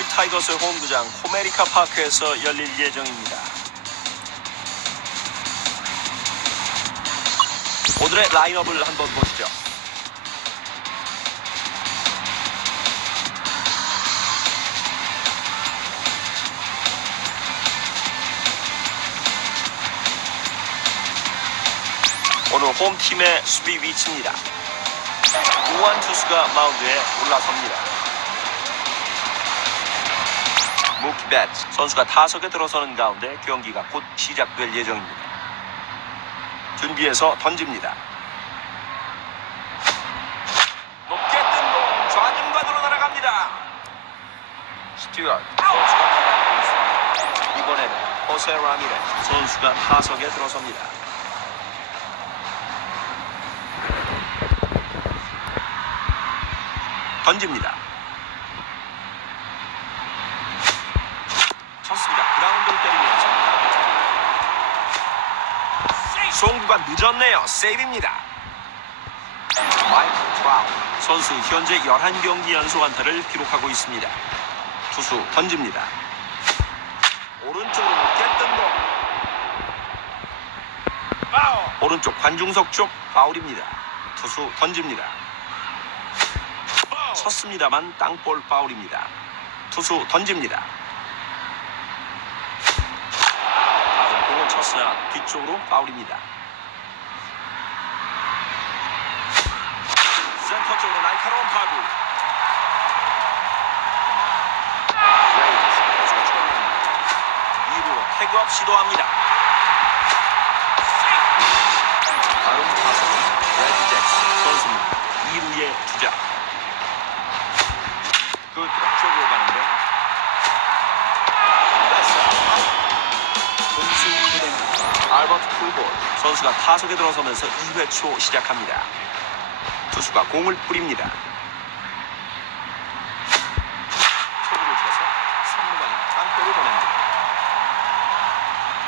디트로이트 타이거스의 홈구장 코메리카 파크에서 열릴 예정입니다. 오늘의 라인업을 한번 보시죠. 오늘 홈팀의 수비 위치입니다. 우한 투수가 마운드에 올라섭니다. 무키 배츠 선수가 타석에 들어서는 가운데 경기가 곧 시작될 예정입니다. 준비해서 던집니다. 높게 뜬공 좌중간으로 날아갑니다. 스튜어트 선수가. 이번에는 호세 라미레 선수가 타석에 들어섭니다. 던집니다. 그라운드를 때리면서 송구가 늦었네요. 세이브입니다. 마이크 트라우 선수 현재 11경기 연속 안타를 기록하고 있습니다. 투수 던집니다. 오른쪽으로 뜬 공. 오른쪽 관중석 쪽 파울입니다. 투수 던집니다. 쳤습니다만 땅볼 파울입니다. 투수 던집니다. 자 뒤쪽으로 파울입니다. 센터 쪽으로 날카로운. 2루로 태그업 시도합니다. 다음 타석은 레드 잭슨 선수입니다. 2루의 주자. 그 쪽으로 가 알버트 풀볼 선수가 타석에 들어서면서 2회 초 시작합니다. 투수가 공을 뿌립니다. 초구를 쳐서 3루방에 땅볼을 보냅니다.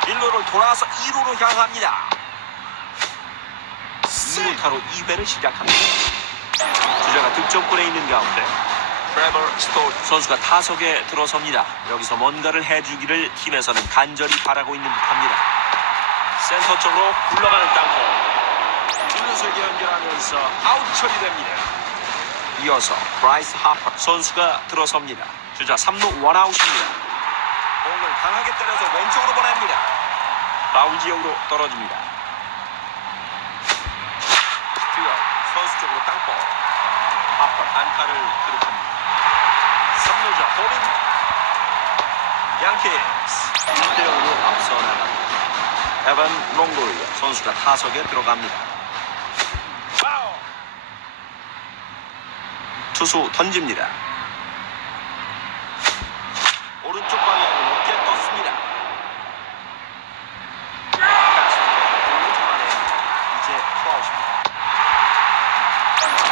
1루를 돌아서 2루로 향합니다. 2루타로 2회를 시작합니다. 주자가 득점권에 있는 가운데 트레버 스토 선수가 타석에 들어섭니다. 여기서 뭔가를 해주기를 팀에서는 간절히 바라고 있는 듯합니다. 센터 쪽으로 굴러가는 땅볼. 찔러서게 연결하면서 아웃 처리됩니다. 이어서 브라이스 하퍼 선수가 들어섭니다. 주자 3루 원아웃입니다. 공을 강하게 때려서 왼쪽으로 보냅니다. 파울 지역으로 떨어집니다. 스튜어 선수 쪽으로 땅볼. 하퍼 안타를 기록합니다. 3루자 호빈 양키스 1대0으로 앞서 나갑니다. 에반 롱고리아 선수가 타석에 들어갑니다. 투수 던집니다. 오른쪽 방향으로 높게 떴습니다. 이제 투아웃입니다.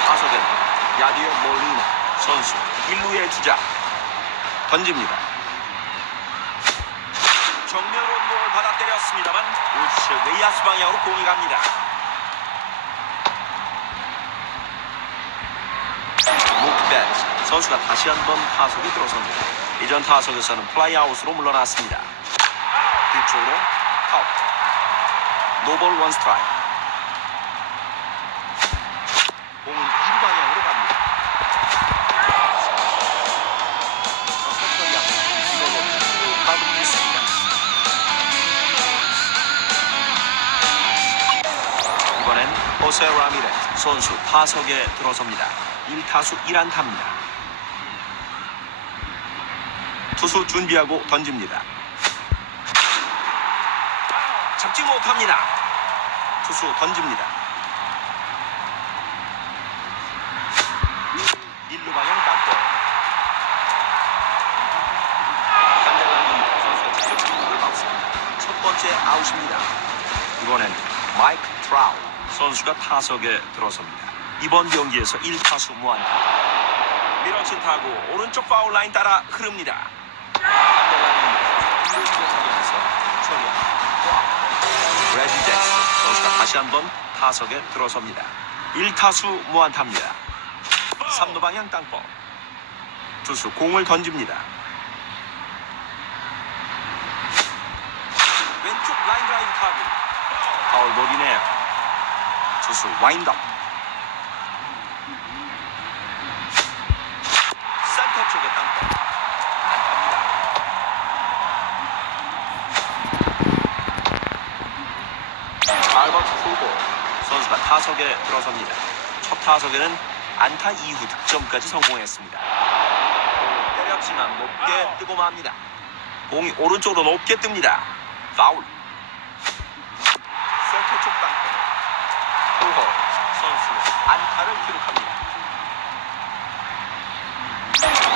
타석에는 야디오 몰리나 선수 1루의 주자 던집니다. 정면 온공을 받아 때렸습니다만 우측 외야수 방향으로 공이 갑니다. 무크벤 선수가 다시 한번 타석에 들어섭니다. 이전 타석에서는 플라이아웃으로 물러났습니다. 뒤쪽으로 파울 노볼 원 스트라이크 호세 라미레 선수 타석에 들어섭니다. 1타수 1안타입니다. 투수 준비하고 던집니다. 잡지 못합니다. 투수 던집니다. 1루 방향 땅볼. 깐델라입니다. 선수가 직접 공격을 받습니다. 첫 번째 아웃입니다. 이번엔 마이크 트라우 선수가 타석에 들어섭니다. 이번 경기에서 1타수 무안타. 밀어친 타구 오른쪽 파울 라인 따라 흐릅니다. 깐델라입니다. 선수가 1루 타면서 처리합니다. 레디 잭슨 선수가 다시 한번 타석에 들어섭니다. 1타수 무안타입니다. 3루 방향 땅볼. 투수 공을 던집니다. 왼쪽 라인 드라이브 타구. 파울 볼이네요. 투수 와인더. 센터 쪽에 땅볼. 안타입니다. 알버트 후보 선수가 타석에 들어섭니다. 첫 타석에는 안타 이후 득점까지 성공했습니다. 때렸지만 높게 뜨고 맙니다. 공이 오른쪽으로 높게 뜹니다. 파울. 센터 쪽 땅 볼. 후보 선수 안타를 기록합니다.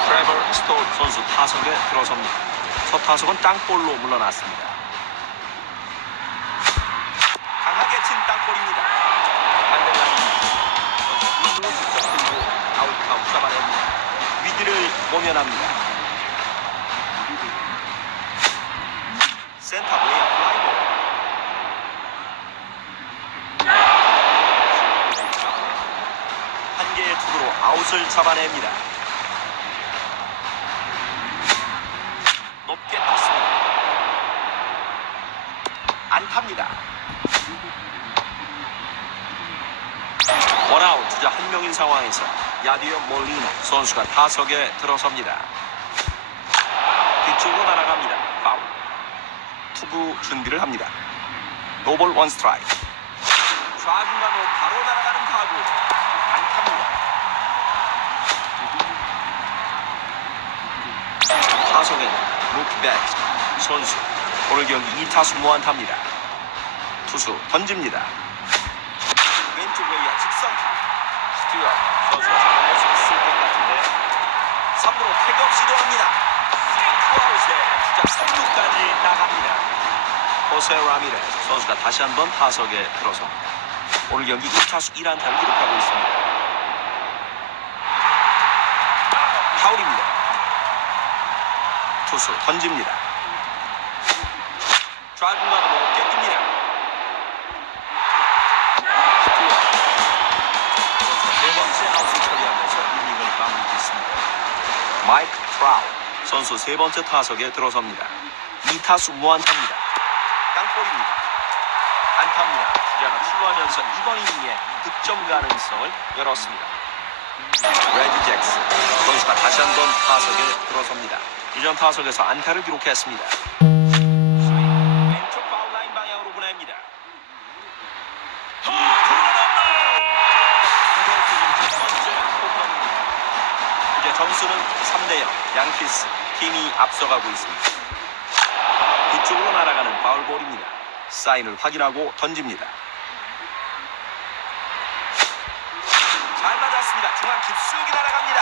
트레버 스토 선수 타석에 들어섭니다. 첫 타석은 땅볼로 물러났습니다. 강하게 친 땅볼입니다. 반대라인 선수 이승을 직접 들고 아웃 아웃 잡아냅니다. 위기를 모면합니다. 센터 외야 플라이볼. 한 개의 투구로 아웃을 잡아냅니다. 높게 떴습니다. 안타입니다. 원아웃 주자 한 명인 상황에서 야디오 몰리나 선수가 타석에 들어섭니다. 뒤쪽으로 날아갑니다. 파울. 투구 준비를 합니다. 노볼 원 스트라이크. 좌중간으로 바로 날아가는 타구. 타석에는 배트 선수. 오늘 경기 2타수 무안타입니다. 투수 던집니다. 왼쪽 외야 직선타. 스튜어 선수가 잡아낼 수 있을 것 같은데 3루로 태격 시도합니다. 투아웃에 주자 3루까지 나갑니다. 호세 라미레스 선수가 다시 한번 타석에 들어섭니다. 오늘 경기 1타수 1안타를 기록하고 있습니다. 파울입니다. 투수 던집니다. 좌중간으로 네 번째 아웃을 처리하면서 이닝을 마무리했습니다. 마이크 트라우 선수 세 번째 타석에 들어섭니다. 2타수 무안타입니다. 땅볼입니다. 안타입니다. 주자가 출루하면서 이번 이닝에 득점 가능성을 열었습니다. 레디 잭슨 선수가 다시 한번 타석에 들어섭니다. 이전 타석에서 안타를 기록했습니다. 왼쪽 파울 라인 방향으로 보냅니다. 이제 점수는 3대 0. 양키스 팀이 앞서가고 있습니다. 뒤쪽으로 날아가는 파울볼입니다. 사인을 확인하고 던집니다. 잘 맞았습니다. 중앙 깊숙이 날아갑니다.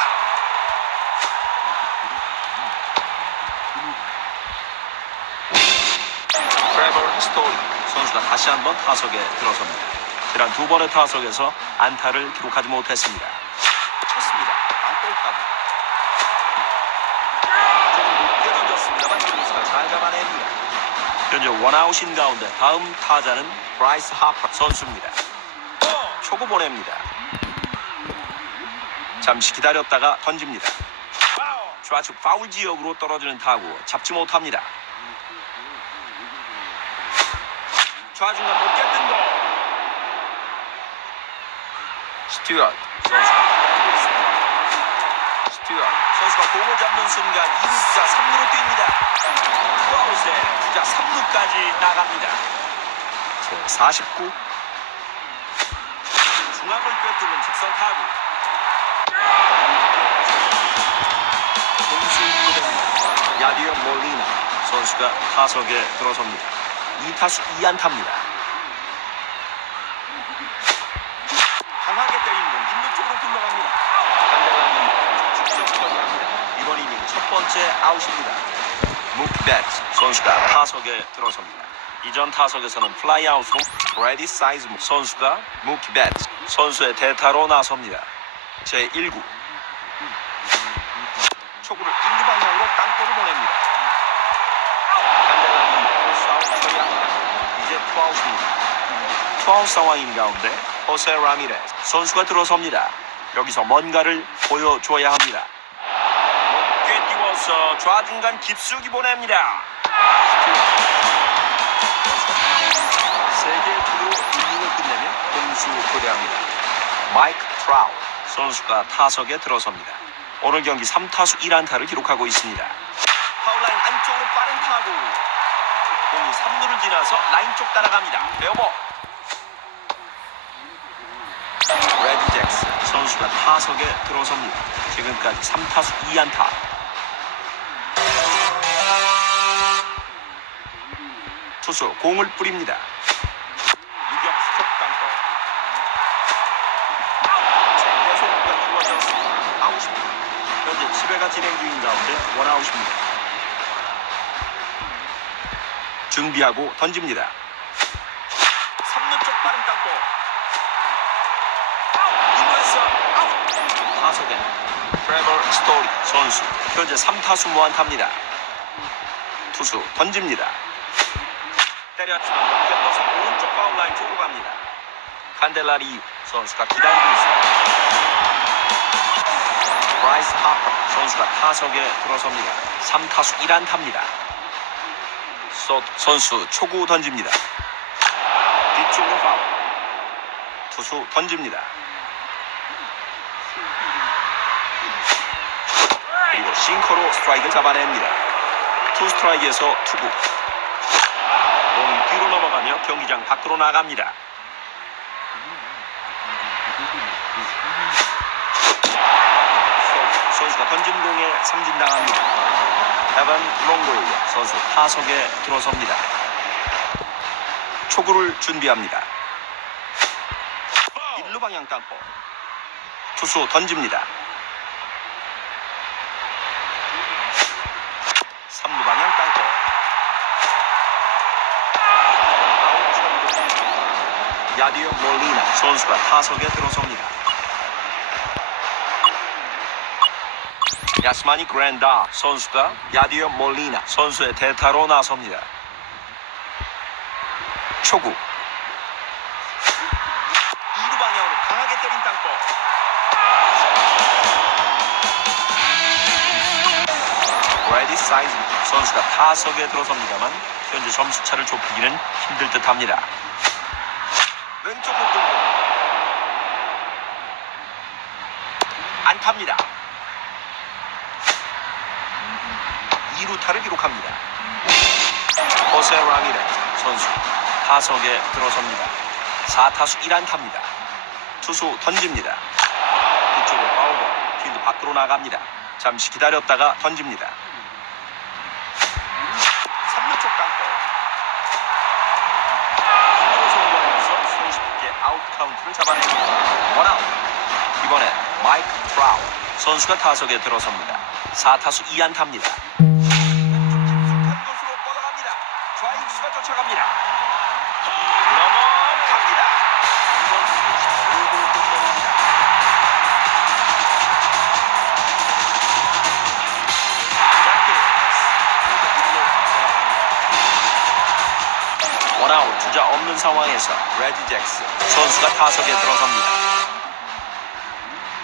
트레버 스토리 선수가 다시 한번 타석에 들어섭니다. 지난 두 번의 타석에서 안타를 기록하지 못했습니다. 쳤습니다. 땅볼까지. 조금 높게 던졌습니다만 유니스가 잘 잡아냅니다. 현재 원아웃인 가운데 다음 타자는 브라이스 하퍼 선수입니다. 초구 보냅니다. 잠시 기다렸다가 던집니다. 좌측 파울 지역으로 떨어지는 타구 잡지 못합니다. 좌중간 높게 뜬 거. 스튜어트 있습니다. 스튜어트 선수가 공을 잡는 순간 2루자 3루로 뜁니다. 투아웃에 주자 3루까지 나갑니다. 제 49. 중앙을 꿰뚫는 직선 타구. 야디오 몰리나 선수가 타석에 들어섭니다. 2타수 2안타입니다. 강하게 때리는 공 힘든 쪽으로 굴러갑니다. 상대방이 직접 처리합니다. 이번 이닝 첫 번째 아웃입니다. 무키벳 선수가 타석에 들어섭니다. 이전 타석에서는 플라이아웃으로 브래디 사이즈 선수가 무키벳 선수의 대타로 나섭니다. 제1구 초구를 1루 방향으로 땅볼을 보냅니다. 상대방이. 이제 투아웃입니다. 투아웃 상황인 가운데 호세 라미레스 선수가 들어섭니다. 여기서 뭔가를 보여줘야 합니다. 높게 꿰띄워서 좌중간 깊숙이 보냅니다. 세계 투로 인닝을 끝내며 공수 교대합니다. 마이크 트라우 선수가 타석에 들어섭니다. 오늘 경기 3타수 1안타를 기록하고 있습니다. 파울라인 안쪽으로 빠른 타구. 공이 3루를 지나서 라인 쪽 따라갑니다. 베어버. 레디 잭스 선수가 타석에 들어섭니다. 지금까지 3타수 2안타. 투수 공을 뿌립니다. 현재 7회가 진행 중인 가운데 원아웃입니다. 준비하고 던집니다. 3루 쪽 빠른 땅볼. 이루에서 아웃. 타석에 트레버 스토리 선수 현재 3타수 무안타입니다. 투수 던집니다. 때렸지만 높게 떠서 오른쪽 파울 라인 쪽으로 갑니다. 칸델라리 선수가 기다리고 있습니다. 브라이스 하퍼 선수가 타석에 들어섭니다. 3타수 1안타입니다. 선수 초구 던집니다. 뒤쪽으로 파울. 투수 던집니다. 그리고 싱커로 스트라이크를 잡아냅니다. 투 스트라이크에서 투구. 공이 뒤로 넘어가며 경기장 밖으로 나갑니다. 선- 선수가 던진 공에 삼진당합니다. 에반 롱골 선수 타석에 들어섭니다. 초구를 준비합니다. 1루 방향 땅볼. 투수 던집니다. 3루 방향 땅볼. 야디오 몰리나 선수가 타석에 들어섭니다. 야스마니 그랜다 선수가 야디오 몰리나 선수의 대타로 나섭니다. 초구 2루 방향으로 강하게 때린 땅볼 브래디 사이즈 선수가 타석에 들어섭니다만 현재 점수차를 좁히기는 힘들 듯합니다. 왼쪽으로 끌고 안타입니다. 2루타를 기록합니다. 호세 라미레 선수 타석에 들어섭니다. 4타수 1안타입니다. 투수 던집니다. 뒤쪽으로 파울볼 필드 밖으로 나갑니다. 잠시 기다렸다가 던집니다. 3루 쪽 땅볼 힘으로 성공하면서 손쉽게 아웃 카운트를 잡아냅니다. 원아웃. 이번엔 마이크 트라우 선수가 타석에 들어섭니다. 4타수 2안타입니다. 주자 없는 상황에서 레디 잭스 선수가 타석에 들어섭니다.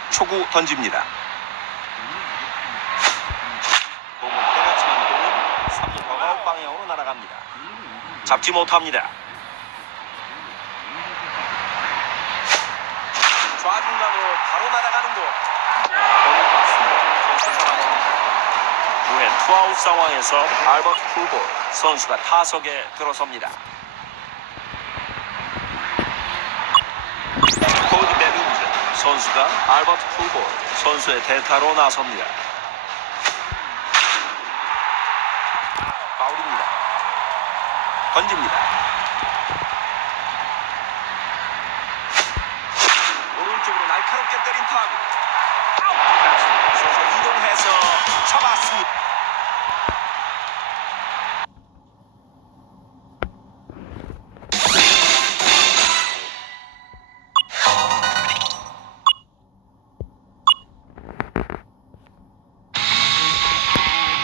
초구 던집니다. 공을 때렸지만 공은 3루 더가웃 방향으로 날아갑니다. 잡지 못합니다. 좌중간으로 바로 날아가는 공. 공을 봤습니다. 선수 잡아냅니다. 후에 투아웃 상황에서 알버트 풀볼 선수가 타석에 들어섭니다. 코디 베민즈 선수가 알버트 풀볼 선수의 대타로 나섭니다. 파울입니다. 던집니다. 오른쪽으로 날카롭게 때린 타구. 선수가 이동해서 잡았습니다.